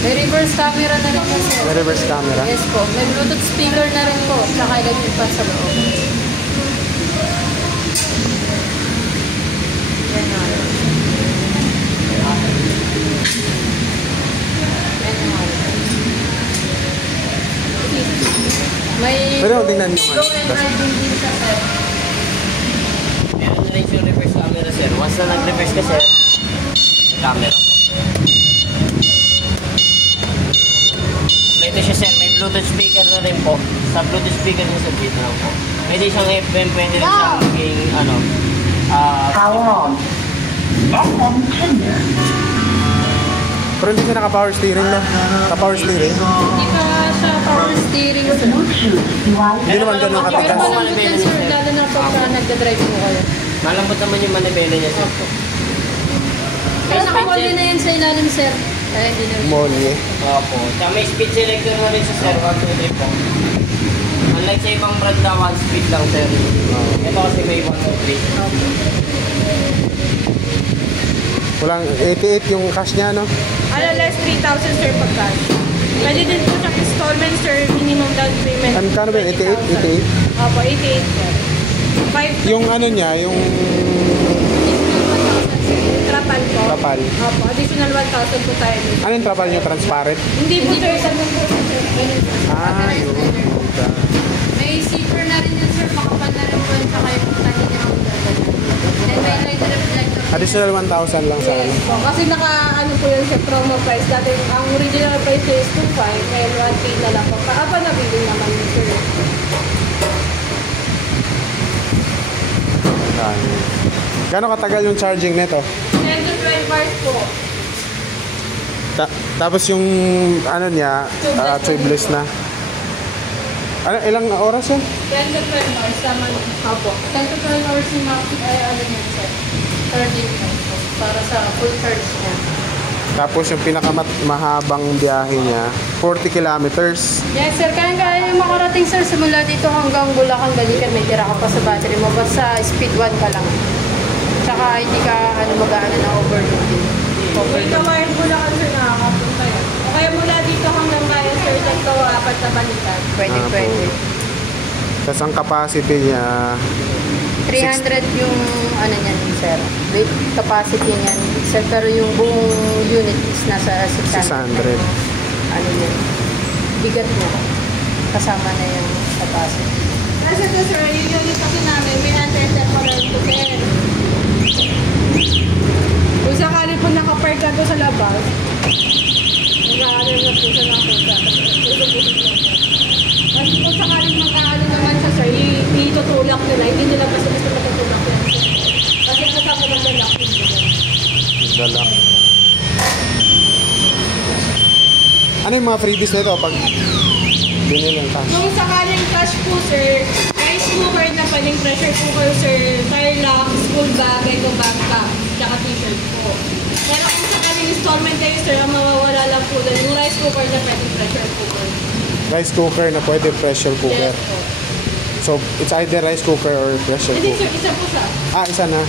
May reverse camera na rin po, sir. May reverse camera? Yes po. May Bluetooth speaker na rin po. Saka electric fan sa loob. Yan nga. May pero tingnan nyo go and riding din siya, sir. Meron na rin yung reverse camera, sir. Once na nag-reverse ka, sir, may camera po. Ito siya, sir. May Bluetooth speaker na rin po. Sa Bluetooth speaker niya sa dito lang po. Pwede siyang FM, pwede rin siyang maging, Power on. pero hindi siya naka-power steering, no? Naka-power steering? Hindi pa siya power steering, sir. Hindi naman ganun Kaya katigas. malambot yan, sir. Lalo na pagka nagdadrive mo kayo. malambot naman yung manibela niya, sir. Pero naka-molde na yan sa ilalim, sir. Kaya hindi na rin. Molly. Opo. Tsaka may speed selector na rin sa sir. 1, 2, 3 po. Unlike sa ibang brand na 1 speed lang, sir. Ito kasi may 1, 2, 3. Walang 88 yung cash niya, no? Ano, less 3,000 sir pagkas. Pwede din po siyang installment sir, minimum down payment. Ano kano ba? 88? 88? Opo, 88 sir. 5 Yung ano niya, yung trapal po. trapal. Opo, additional 1,000 po tayo. Ano yung trapal niya? Transparent? Hindi po sir, sa Ah, yun. May zipper na rin yan, sir. Makapal na rin po yun. Saka yung tali niya ang gagawin. Then may light reflector. Additional 1,000 lang sa ano. yes po. Kasi ano po yun sa promo price. Dati ang original price is 2,500 and 1K na lang po. Paapa na bilhin naman yun sir. Gano'ng katagal yung charging nito? 10 to 12 hours po. Tapos yung ano niya, tubeless na. Ano, ilang oras yan? 10 to 12 hours tama na. Opo. 10 to 12 hours yung ano niya, sir. 30 minutes po. Para sa full charge niya. Tapos yung pinakamahabang biyahe niya, 40 kilometers. Yes, sir. Kaya yung makarating, sir. Simula dito hanggang Bulacan, Balikan. May tira ka pa sa battery mo. Basta speed 1 ka lang. Tsaka hindi ka mag-aano na overloading. Hindi ka wired mo lang sir nakakapunta yun. O kaya mula dito hanggang kaya sir, nagkawa apat na balikan. Pwede, Ah, pwede. Tapos ang capacity niya, 300 yung ano niyan, sir. Weight capacity niyan. Sir, pero yung buong unit is nasa 600. 600. Ano yan? Bigat niya. Kasama na yung capacity. Kasi ito sir, yung unit kasi namin, may anti-temporal to care. Kung sakali po nakapark ka doon sa labas, nag-aaral na po sa napunta. Kasi kung sakaling mag-aaral naman siya sir, itutulak nila, hindi nila basta-basta matutulak yan sir. Kasi kasama ng lalak nila. dala. Ano yung mga freebies nito pag binili ang cash? Kung sakaling cash po sir, rice cooker na pwedeng pressure cooker sir, fire lock, school bag, ito backpack, tsaka t-shirt po. Pero kung sakaling installment kayo sir, ang mawawala lang po doon, yung rice cooker na pwedeng pressure cooker. Rice cooker na pwede pressure cooker. Yes po. So, it's either rice cooker or pressure Hindi cooker. sir, isa po siya. Ah, isa na.